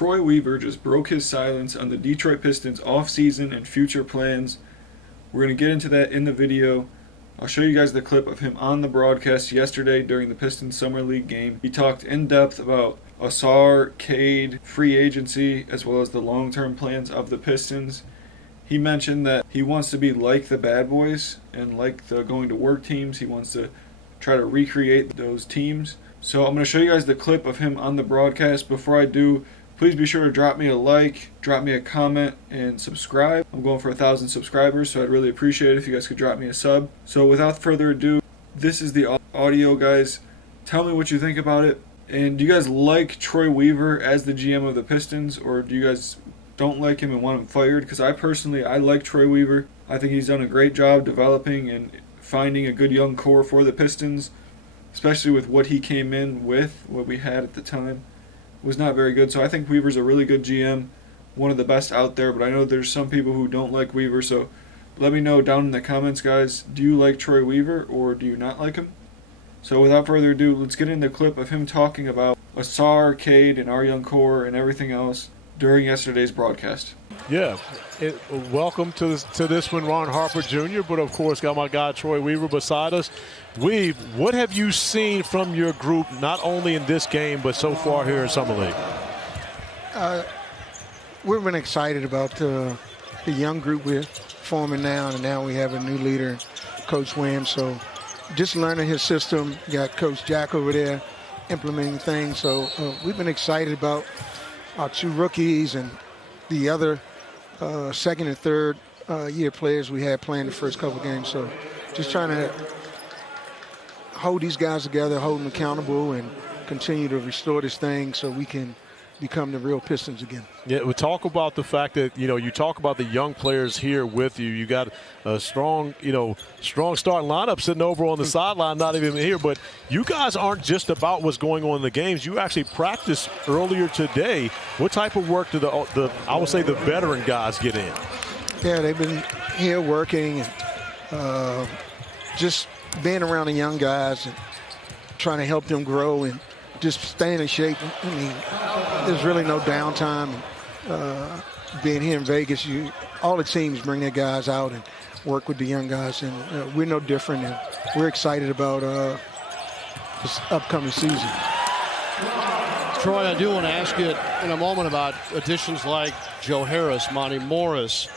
Troy Weaver just broke his silence on the Detroit Pistons offseason and future plans. We're going to get into that in the video. I'll show you guys the clip of him on the broadcast yesterday during the Pistons Summer League game. He talked in depth about Ausar, Cade, free agency, as well as the long-term plans of the Pistons. He mentioned that he wants to be like the bad boys and like the going to work teams. He wants to try to recreate those teams. So I'm going to show you guys the clip of him on the broadcast. Before I do, please be sure to drop me a like, drop me a comment, and subscribe. I'm going for 1,000 subscribers, so I'd really appreciate it if you guys could drop me a sub. So without further ado, this is the audio, guys. Tell me what you think about it. And do you guys like Troy Weaver as the GM of the Pistons, or do you guys don't like him and want him fired? Because I like Troy Weaver. I think he's done a great job developing and finding a good young core for the Pistons, especially with what he came in with, what we had at the time was not very good. So I think Weaver's a really good GM, one of the best out there, but I know there's some people who don't like Weaver, so let me know down in the comments, guys. Do you like Troy Weaver or do you not like him? So without further ado, let's get into the clip of him talking about Ausar, Cade, and our young core and everything else during yesterday's broadcast. Yeah, welcome to this one, Ron Harper Jr., but of course got my guy Troy Weaver beside us. Weave, what have you seen from your group, not only in this game, but so far here in Summer League? We've been excited about the young group we're forming now, and now we have a new leader, Coach Williams. So just learning his system, got Coach Jack over there implementing things. So we've been excited about our two rookies and the other second and third year players we had playing the first couple games. So just trying to hold these guys together, hold them accountable, and continue to restore this thing so we can become the real Pistons again. Yeah, we talk about the fact that, you talk about the young players here with you. You got a strong starting lineup sitting over on the sideline, not even here. But you guys aren't just about what's going on in the games. You actually practiced earlier today. What type of work do the veteran guys get in? Yeah, they've been here working and just being around the young guys and trying to help them grow and just staying in shape. I mean, there's really no downtime. Being here in Vegas, all the teams bring their guys out and work with the young guys, and we're no different. And we're excited about this upcoming season. Troy, I do want to ask you in a moment about additions like Joe Harris, Monty Morris.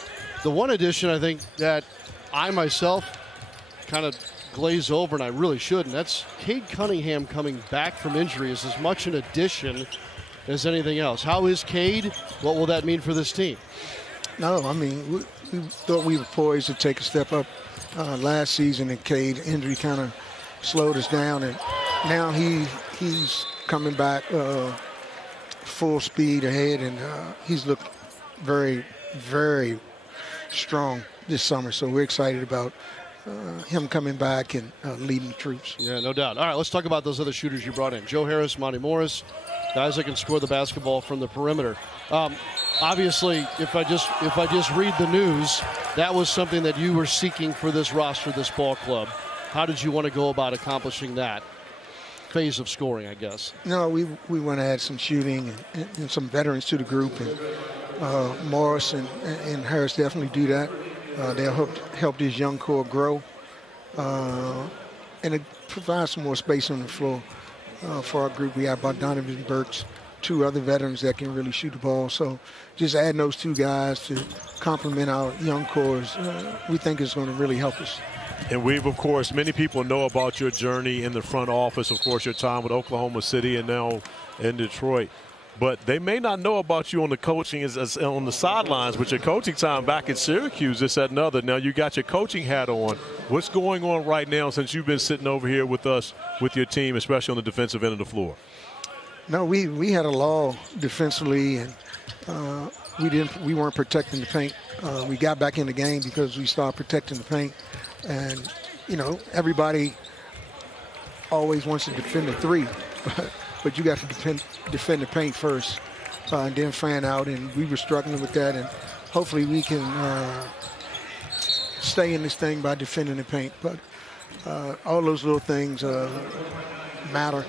The one addition I think that I myself kind of glaze over, and I really should, and that's Cade Cunningham coming back from injury is as much an addition as anything else. How is Cade? What will that mean for this team? No, I mean, we thought we were poised to take a step up last season, and Cade injury kind of slowed us down, and now he's coming back full speed ahead, and he's looked very, very strong this summer. So we're excited about him coming back and leading the troops. Yeah, no doubt. All right, let's talk about those other shooters you brought in. Joe Harris, Monty Morris, guys that can score the basketball from the perimeter. Obviously, if I just read the news, that was something that you were seeking for this roster, this ball club. How did you want to go about accomplishing that phase of scoring, I guess? No, we want to add some shooting and some veterans to the group, and Morris and Harris definitely do that. They'll help this young core grow, and it provides some more space on the floor for our group. We have Donovan Burks, two other veterans that can really shoot the ball. So just adding those two guys to complement our young cores, we think is going to really help us. And of course, many people know about your journey in the front office, of course, your time with Oklahoma City and now in Detroit. But they may not know about you on the coaching as on the sidelines, with your coaching time back at Syracuse, this, that, and other. Now you got your coaching hat on. What's going on right now since you've been sitting over here with us, with your team, especially on the defensive end of the floor? No, we had a lull defensively, and we weren't protecting the paint. We got back in the game because we started protecting the paint. And, everybody always wants to defend the three. But you got to defend the paint first and then fan out. And we were struggling with that. And hopefully we can stay in this thing by defending the paint. But all those little things matter.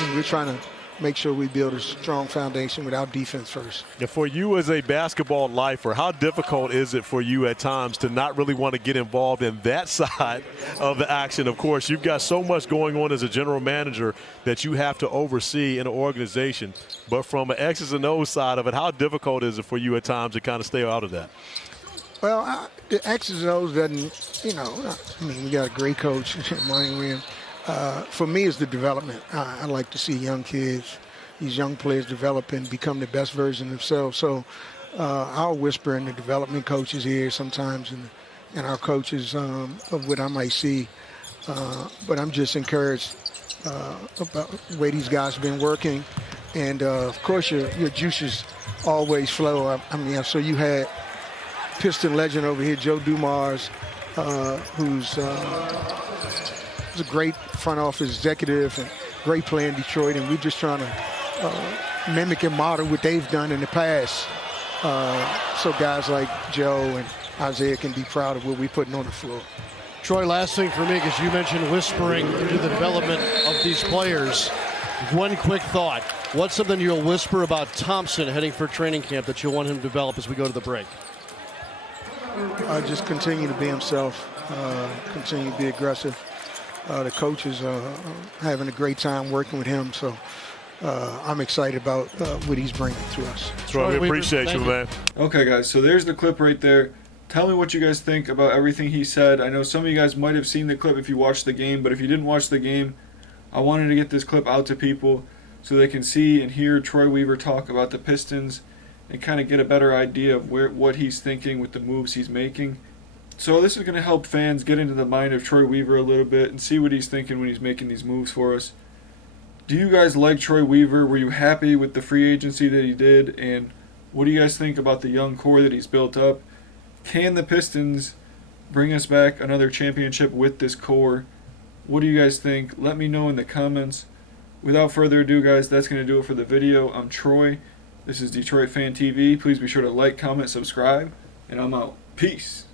And we're trying to make sure we build a strong foundation with our defense first. And for you as a basketball lifer, how difficult is it for you at times to not really want to get involved in that side of the action? Of course, you've got so much going on as a general manager that you have to oversee in an organization. But from an X's and O's side of it, how difficult is it for you at times to kind of stay out of that? Well, the X's and O's doesn't, I mean, we got a great coach, Monty Williams. For me, it's the development. I like to see young kids, these young players develop and become the best version of themselves. So I'll whisper in the development coaches' ears sometimes and our coaches of what I might see. But I'm just encouraged about the way these guys have been working. And, of course, your juices always flow. I mean, so you had Piston legend over here, Joe Dumars, who's a great front office executive and great player in Detroit, and we're just trying to mimic and model what they've done in the past. So guys like Joe and Isaiah can be proud of what we're putting on the floor. Troy, last thing for me, because you mentioned whispering into the development of these players. One quick thought. What's something you'll whisper about Thompson heading for training camp that you'll want him to develop as we go to the break? Just continue to be himself, continue to be aggressive. The coaches are having a great time working with him, so I'm excited about what he's bringing to us. Troy, we appreciate you, man. Okay, guys, so there's the clip right there. Tell me what you guys think about everything he said. I know some of you guys might have seen the clip if you watched the game, but if you didn't watch the game, I wanted to get this clip out to people so they can see and hear Troy Weaver talk about the Pistons and kind of get a better idea of what he's thinking with the moves he's making. So this is going to help fans get into the mind of Troy Weaver a little bit and see what he's thinking when he's making these moves for us. Do you guys like Troy Weaver? Were you happy with the free agency that he did? And what do you guys think about the young core that he's built up? Can the Pistons bring us back another championship with this core? What do you guys think? Let me know in the comments. Without further ado, guys, that's going to do it for the video. I'm Troy. This is Detroit Fan TV. Please be sure to like, comment, subscribe, and I'm out. Peace.